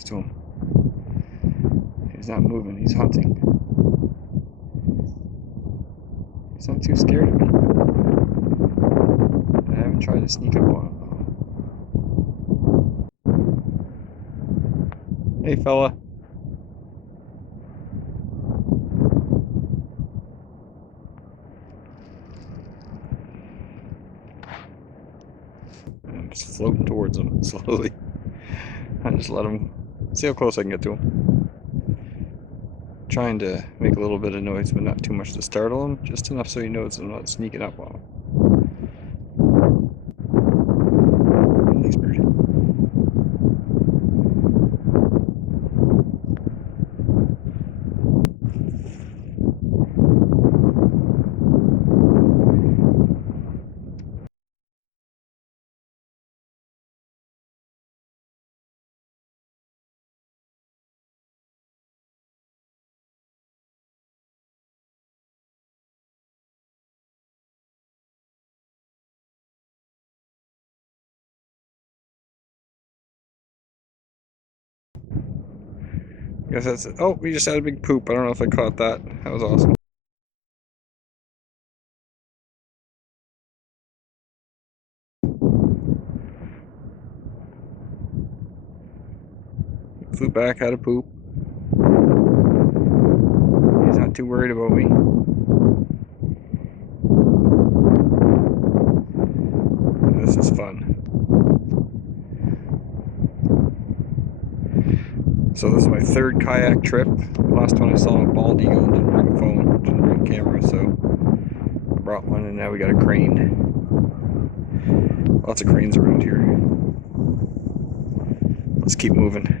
close to him. He's not moving, he's hunting. He's not too scared of me. I haven't tried to sneak up on him. Hey fella. I'm just floating towards him slowly. I just let him see how close I can get to him. Trying to make a little bit of noise, but not too much to startle him, just enough so he knows I'm not sneaking up on him. Thanks, bird. I guess that's it. Oh, we just had a big poop. I don't know if I caught that. That was awesome. Flew back, had a poop. He's not too worried about me. This is fun. So this is my third kayak trip. Last one I saw a bald eagle, didn't bring a phone, didn't bring a camera, so I brought one and now we got a crane. Lots of cranes around here. Let's keep moving.